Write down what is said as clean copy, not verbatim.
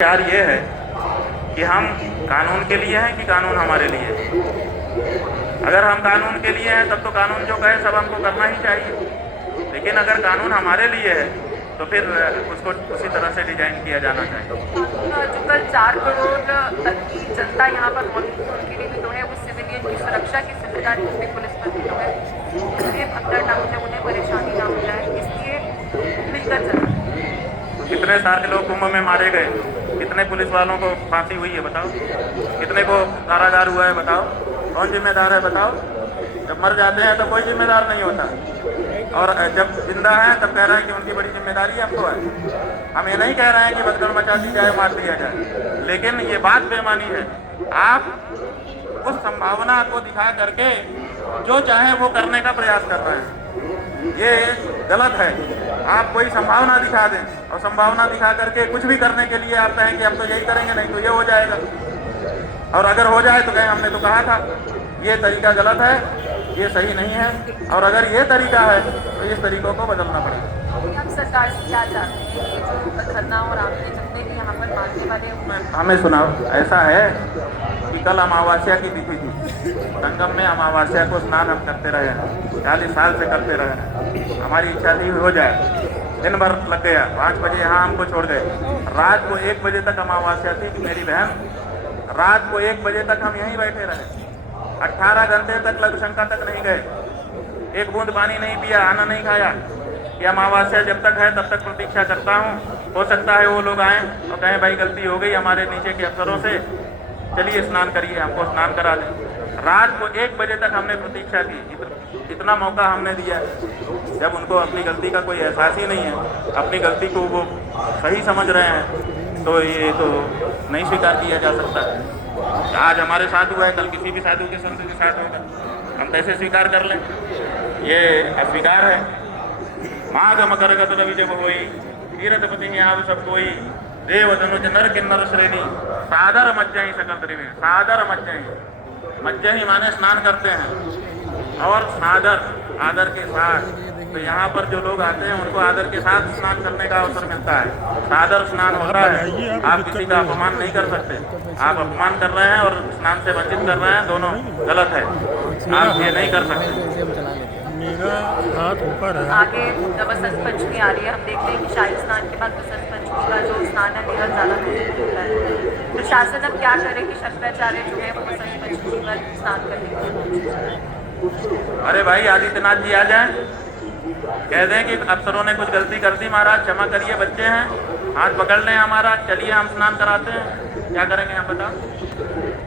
विचार ये है कि हम कानून के लिए हैं कि कानून हमारे लिए है। अगर हम कानून के लिए हैं तब तो कानून जो कहे सब हमको करना ही चाहिए, लेकिन अगर कानून हमारे लिए है तो फिर उसको उसी तरह से डिजाइन किया जाना चाहिए। जो कल 4 करोड़ तक की जनता यहाँ पर मौजूद है उनके लिए भी जो है वो सिविलियन की सुरक्षा की जिम्मेदारी उसकी पुलिस पर भी जो है, इसलिए भगदड़ ना हो जाए, उन्हें परेशानी ना हो जाए, इसलिए मिलकर चलना। कितने सारे लोग कुंभ में मारे गए, कितने पुलिस वालों को फांसी हुई है बताओ, कितने को कारागार हुआ है बताओ, कौन जिम्मेदार है बताओ। जब मर जाते हैं तो कोई जिम्मेदार नहीं होता, और जब जिंदा है तब कह रहा है कि उनकी बड़ी जिम्मेदारी हमको है। हम ये नहीं कह रहे हैं कि भगदड़ मचा दी जाए, मार दिया जाए, लेकिन ये बात बेमानी है। आप उस संभावना को दिखा करके जो चाहे वो करने का प्रयास कर रहे हैं, ये गलत है। आप कोई संभावना दिखा दें और संभावना दिखा करके कुछ भी करने के लिए आप कहें कि हम तो यही करेंगे, नहीं तो ये हो जाएगा, और अगर हो जाए तो कहें हमने तो कहा था। ये तरीका गलत है, ये सही नहीं है, और अगर ये तरीका है तो इस तरीकों को बदलना पड़ेगा। हम सरकार से क्या चाहते हैं कि जो खन्ना और आपके जितने भी यहाँ पर मानने वाले हमें सुनाओ। ऐसा है कि कल अमावस्या की तिथि थी, संगम में अमावस्या को स्नान हम करते रहे हैं, 40 साल से करते रहे हैं। हमारी इच्छा थी हो जाए, दिन भर लग गया, 5 बजे यहाँ हमको छोड़ गए। रात को 1 बजे तक अमावस्या थी कि मेरी बहन, रात को 1 बजे तक हम यहीं बैठे रहे, 18 घंटे तक लघुशंका तक नहीं गए, एक बूंद पानी नहीं पिया, खाना नहीं खाया। कि अमावस्या जब तक है तब तक प्रतीक्षा करता हूँ, हो सकता है वो लोग आएँ और कहें भाई गलती हो गई हमारे नीचे के अफसरों से, चलिए स्नान करिए, हमको स्नान करा दें। रात को 1 बजे तक हमने प्रतीक्षा की, इतना मौका हमने दिया। जब उनको अपनी गलती का कोई एहसास ही नहीं है, अपनी गलती को वो सही समझ रहे हैं, तो ये तो नहीं स्वीकार किया जा सकता। आज हमारे साथ हुआ है, कल किसी भी साधु के संत के साथ होगा, हम कैसे स्वीकार कर लें? ये अस्वीकार है। माघ मकर गत रवि जब होई, तीरथपति में आव सब कोई, देव धनुज नर किन्नर श्रेणी, सादर मज्जही सकल त्रिवे। सादर मज्जही, मज्जही माने स्नान करते हैं, और सादर आदर के साथ। तो यहाँ पर जो लोग आते हैं उनको आदर के साथ स्नान करने का अवसर मिलता है, सादर स्नान होता है। आप किसी का अपमान नहीं कर सकते, आप अपमान कर रहे हैं और स्नान से वंचित कर रहे हैं, दोनों गलत है, आप ये नहीं कर सकते। मेरा हाथ ऊपर है। आगे जब बसंत पंचमी आ रही है, हम देखते हैं कि शाही स्नान के बाद बसंत पंचमी का जो स्नान है बेहद ज़्यादा महत्वपूर्ण होता है। तो शासन अब क्या करे कि शंकराचार्य जो है वो बसंत पंचमी पर स्नान करने के लिए पहुंचे? अरे भाई आदित्यनाथ जी आ जाएं, कह दें कि अफसरों ने कुछ गलती कर दी महाराज, क्षमा करिए, बच्चे हैं, हाथ पकड़ लें हमारा, चलिए हम स्नान कराते हैं। क्या करेंगे हम बताओ?